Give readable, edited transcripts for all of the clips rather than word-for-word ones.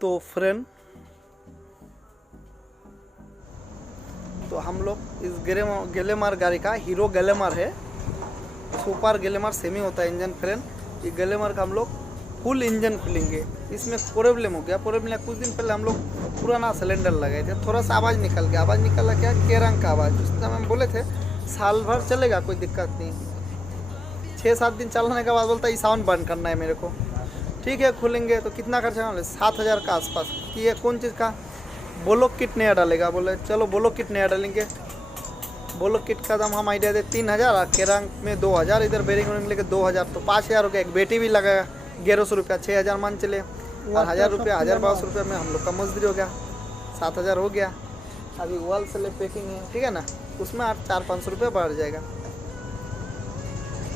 तो फ्रेंड, तो हम लोग इस ग्लैमर गाड़ी का हीरो ग्लैमर है, सुपर ग्लैमर सेमी होता है इंजन फ्रेंड। ये ग्लैमर का हम लोग फुल इंजन खुलेंगे। इसमें प्रॉब्लम हो गया, प्रॉब्लम कुछ दिन पहले हम लोग पुराना सिलेंडर लगाए थे, थोड़ा सा आवाज़ निकल गया। आवाज़ निकला क्या, केरंग का आवाज़। उस समय हम बोले थे साल भर चलेगा, कोई दिक्कत नहीं। 6-7 दिन चलाने के बाद बोलता है साउंड बंद करना है मेरे को। ठीक है खुलेंगे। तो कितना खर्चा होगा, 7,000 का आसपास। कि ये कौन चीज़ का, बोलो किट नया डालेगा। बोले चलो बोलो किट नया डालेंगे। बोलो किट का दाम हम आइडिया दे 3,000 और केरंग में 2,000, इधर बेरिंग वेरिंग लेके 2,000, तो 5,000 हो गया। एक बेटी भी लगाया 1,100 रुपया, 6,000 मान चले। और 1,000 रुपया, 1,000-1,200 रुपया में हम लोग का मजदूरी हो गया, 7,000 हो गया। अभी वॉल से ले पैकिंग है, ठीक है ना, उसमें 400-500 रुपया बढ़ जाएगा।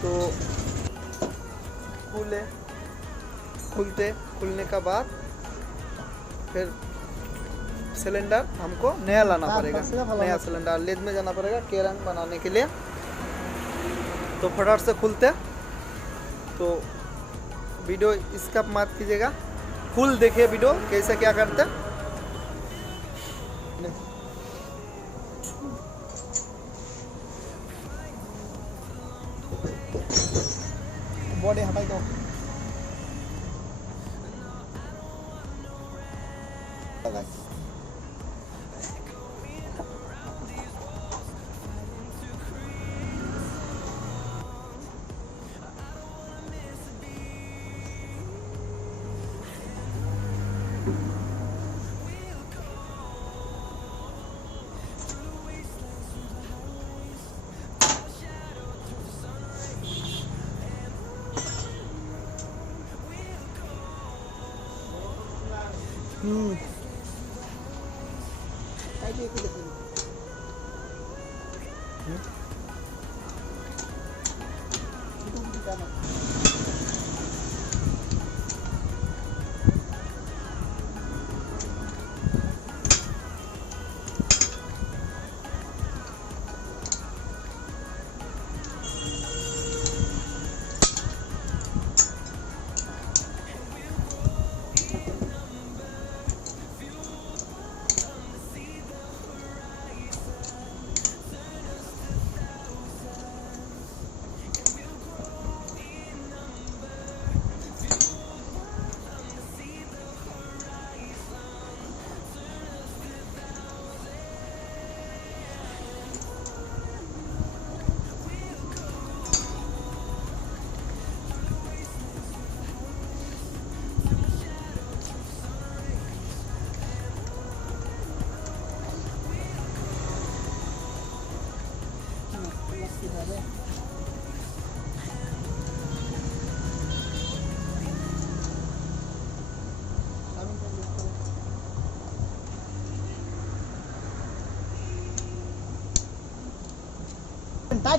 तो खुलने का बाद फिर सिलेंडर हमको नया लाना पड़ेगा, नया सिलेंडर लेद में जाना पड़ेगा केरंग बनाने के लिए। तो फटाफट से खुलते। तो वीडियो इसका मत कीजिएगा, फुल देखिए वीडियो कैसे क्या करते। बॉडी हटाई दो।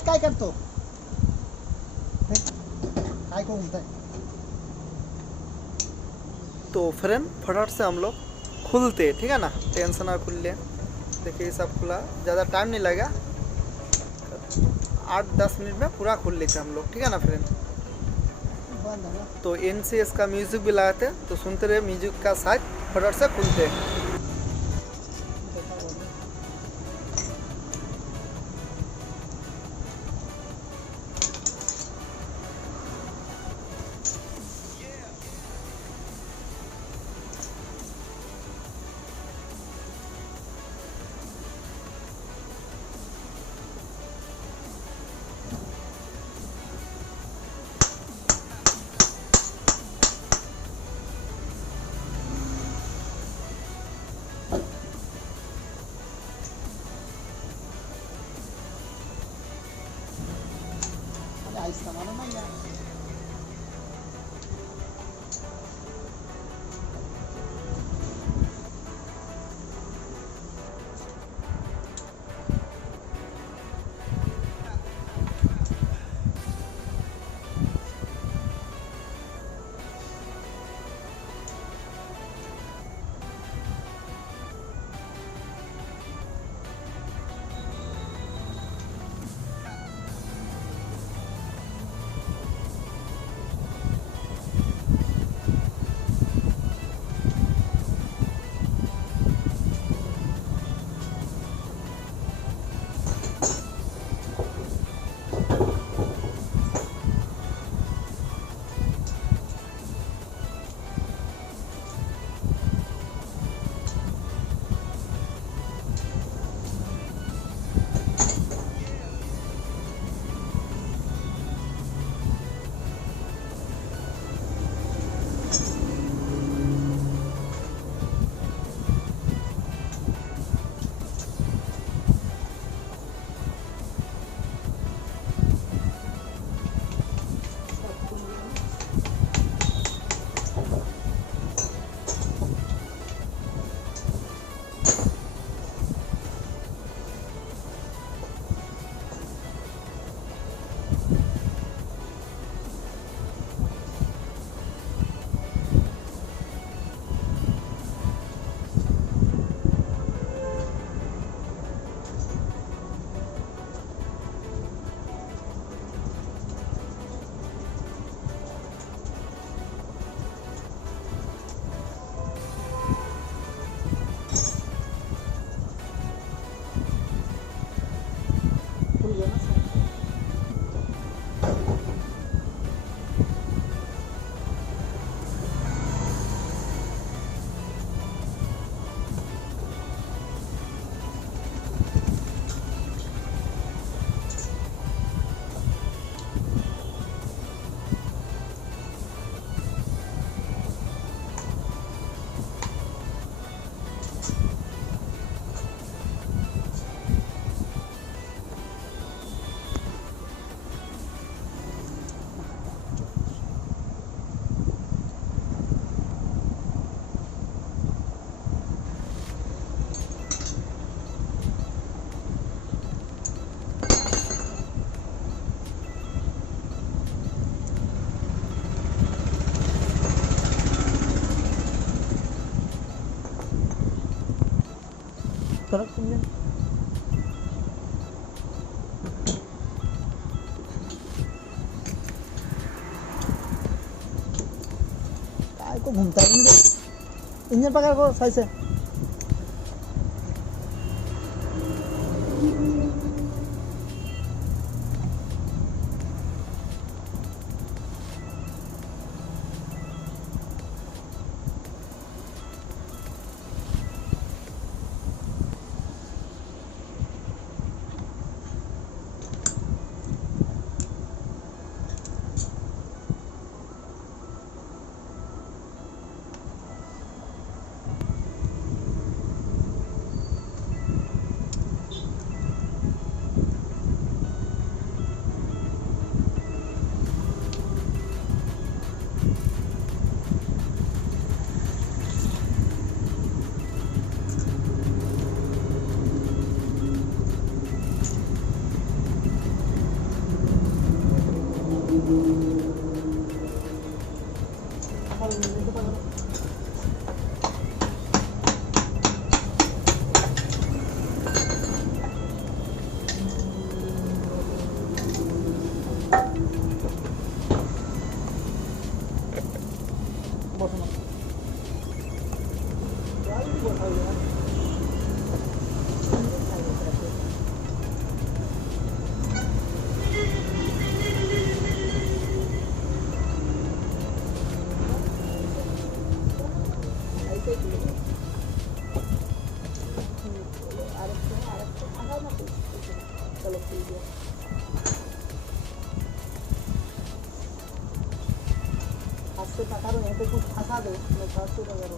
काय करतो, काय को घूमता है। तो फ्रेंड फटाफट से हम लोग खुलते, ठीक है ना, टेंशन ना खुल ले। देखिए सब खुला, ज़्यादा टाइम नहीं लगेगा, 8-10 मिनट में पूरा खुल लेते हम लोग, ठीक है ना फ्रेंड। तो NCS का म्यूजिक भी लगाते हैं, तो सुनते रहे म्यूजिक का साथ, फटाफट से खुलते हैं। करो इंजन। काय को घूमता है इंजन पकड़ को सही से। पकड़ो यहाँ पे कुछ फंसा दो, मैं फंस तो करो।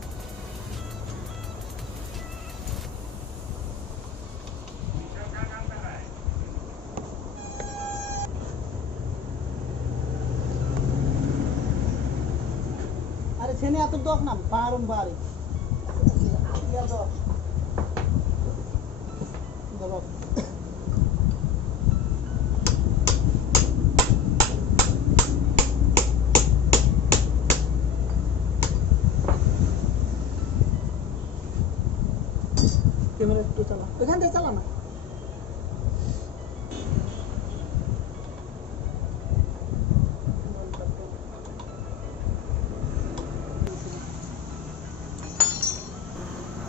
अरे छेने आतुर दो ना बारून बारी या दो दो कैमरा तो चला एखान से चला ना।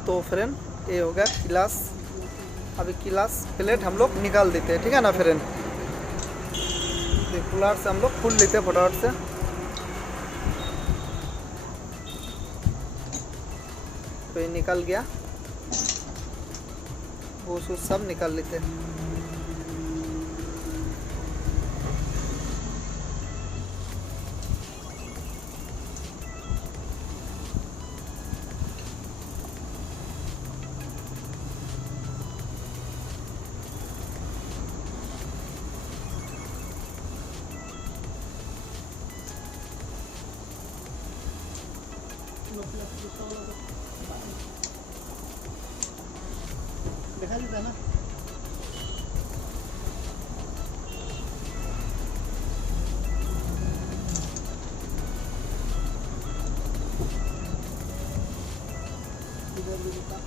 तो फ्रेंड ये हो गया क्लास। अभी क्लास प्लेट हम लोग निकाल देते हैं, ठीक है ना फ्रेंड। कुलार से हम लोग खोल लेते हैं फटाफट से। तो ये निकल गया, वो सब निकाल लेते हैं। देखा जाता है ना। इधर भी दिखा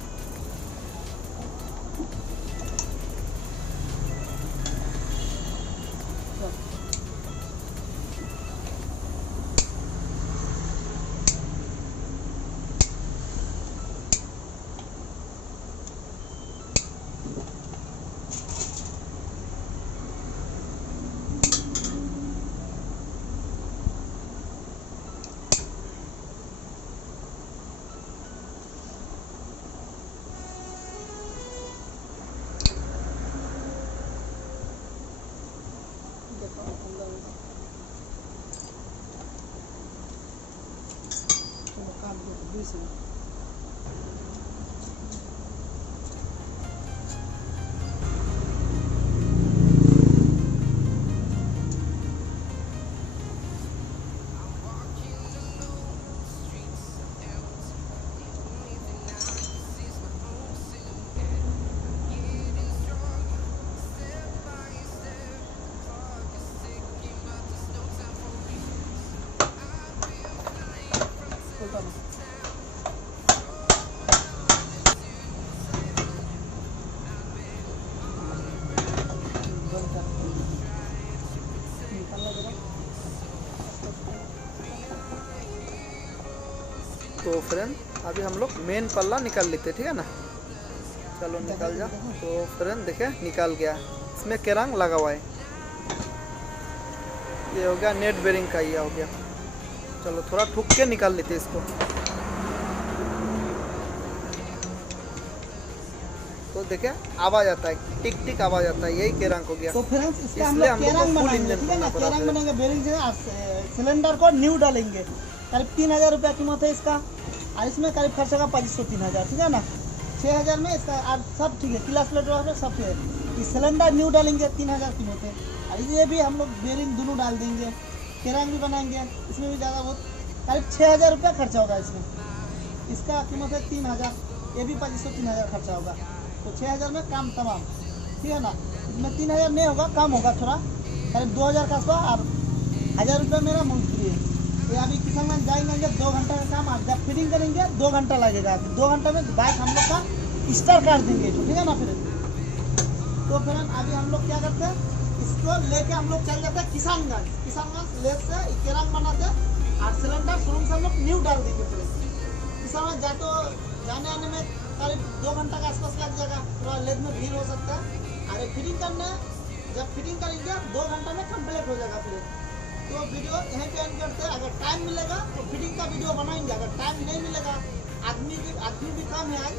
तो फ्रेंड अभी हम लोग मेन पल्ला निकाल लेते हैं, ठीक है ना। चलो निकाल जा। तो फ्रेंड देखे निकाल गया, इसमें केरंग लगा हुआ है। ये हो गया नेट बेरिंग का, ये हो गया। चलो थोड़ा ठुक के निकाल लेते हैं इसको। तो देखे आवाज आता है, टिक टिक आवाज आता है, यही केरंग हो गया। तो फ्रेंड्स इसका हम इसलिए लोग हम लोग को केरंग full बनाएंगे, इंजन ठीक है ना। करना पड़ा केरंग है। बनाएंगे, बेरिंग से सिलेंडर को न्यू डालेंगे। करीब 3000 रुपया कीमत है इसका, और इसमें करीब खर्चा का 2500-3000, ठीक है ना। 6000 में इसका और सब ठीक है, क्लास प्लेट सब ठीक है। इस सिलेंडर न्यू डालेंगे 3000 कीमत है, और ये भी हम लोग बेरिंग दोनों डाल देंगे। केरंग भी बनाएंगे, इसमें भी ज़्यादा बहुत करीब 6000 रुपया खर्चा होगा इसमें। इसका कीमत है 3000, ये भी 2500-3000 खर्चा होगा। तो 6000 में काम तमाम, ठीक है ना। इसमें 3000 नहीं होगा, कम होगा थोड़ा, करीब 2000 का आसपास। और 1000 रुपया मेरा मंथली है। ये अभी किसानगंज जाएंगे, 2 घंटा का काम। आप जब फिटिंग करेंगे 2 घंटा लगेगा, 2 घंटा में बाइक हम लोग का स्टार्ट कर देंगे, ठीक है ना। फिर तो फिर अभी हम लोग क्या करते हैं, इसको लेके हम लोग चल जाते हैं किसानगंज ले से केरंग बनाते हैं, और सिलेंडर शोरूम से हम लोग न्यू डाल देंगे। फिर किसानगंज जाने आने में करीब 2 घंटा का आसपास लग जाएगा, थोड़ा लेट में भीड़ हो सकता है। अरे फिटिंग करने जब फिटिंग करेंगे 2 घंटा में कंप्लीट हो जाएगा। फिर तो वीडियो यहीं पे एंड करते हैं। अगर टाइम मिलेगा तो फिटिंग का वीडियो बनाएंगे, अगर टाइम नहीं मिलेगा, आदमी भी कम है आज,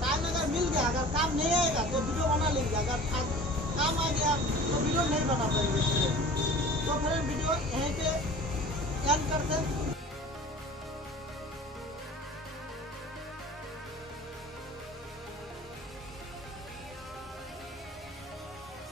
टाइम अगर मिल गया, अगर काम नहीं आएगा तो वीडियो बना लेंगे, अगर काम आ गया तो वीडियो नहीं बना पाएंगे। तो फिर वीडियो यहीं पे एंड करते हैं।